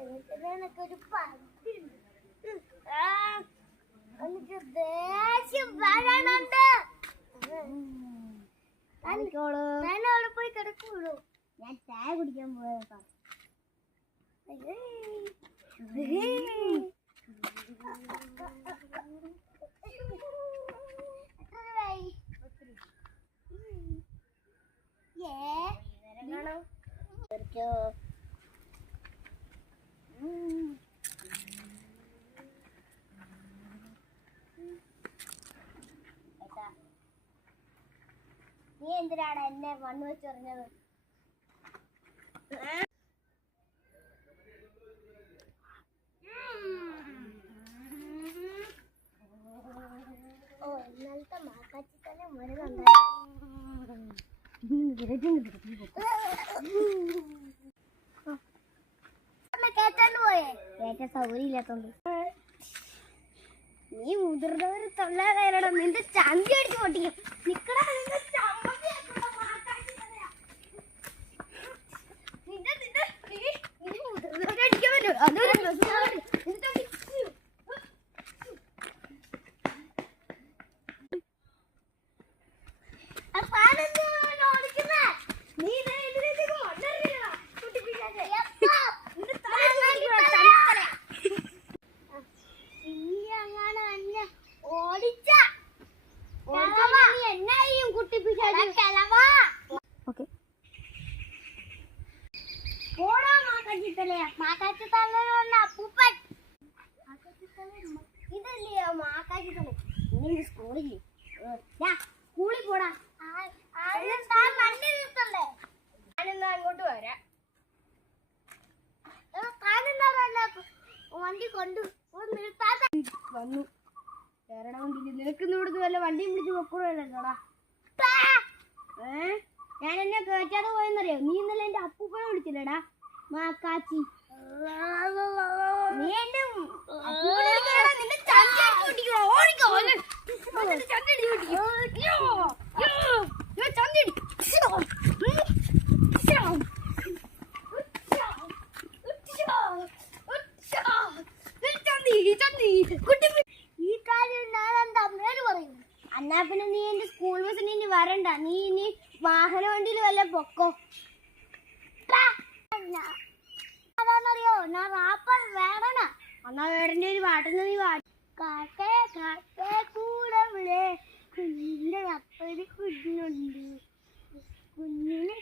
എനിക്ക് ഒരു പന്തുണ്ട്. എനിക്ക് ദേഷ്യം വരണുണ്ട്. ഞാൻ അവിടെ പോയി കിടക്കുള്ളൂ. ഞാൻ ചായ കുടിക്കാൻ പോയേക്കാം. നീ എന്തിനാണ് എന്നെ മണ്ണ് വെച്ചെറിഞ്ഞത്? ഇന്നലത്തെ മാക്കാച്ചി തന്നെ കേട്ടോണ്ട് പോയേ. കേട്ട സൗകര്യം ഇല്ലാത്തോണ്ട്. നീ മുതിർന്നവര് തൊള്ളാൻ നിന്റെ ചന്തി അടിച്ച് പൊട്ടിക്കും. നിക്കടാ നിന്റെ മുതിർന്നവരടിക്കാൻ പറ്റും. അതൊരു ഇതല്ലയോ മാക്കാച്ചി തല. ഇനി സ്കൂളില്ലേ? സ്കൂളിൽ പോടാ. വണ്ടി നിർത്തണ്ടേ? ഞാനെന്നാ അങ്ങോട്ട് വരാം. വണ്ടി കൊണ്ടു വന്നു വേറെ വണ്ടി. നിനക്കിന്ന് ഇവിടുന്ന് വല്ല വണ്ടിയും പിടിച്ച് പൊക്കൂടല്ലോടാ. ഞാൻ എന്നെ കേറ്റാതെ പോയെന്നറിയോ? നീ ഇന്നലെ എന്റെ അപ്പൂപ്പനെ വിളിച്ചില്ലടാ മാക്കാച്ചി. നീ എന്റെ ഈ കാര്യം ഞാൻ എന്റെ അമ്മയോട് പറയും. എന്നാ പിന്നെ നീ എന്റെ സ്കൂൾ ബസ്സിന് ഇനി വരണ്ട. നീ ഇനി വാഹന വണ്ടിയിൽ വല്ല പൊക്കോ. അതാന്നറിയോ ഞാൻ റാപ്പർ വേണ. എന്നാ വേടന്റെ ഒരു പാട്ടുന്ന നീ കാട്ടേ കാട്ടേ കൂടെ കുഞ്ഞിന്റെ അപ്പന് കുഞ്ഞുണ്ട്. കുഞ്ഞിനെ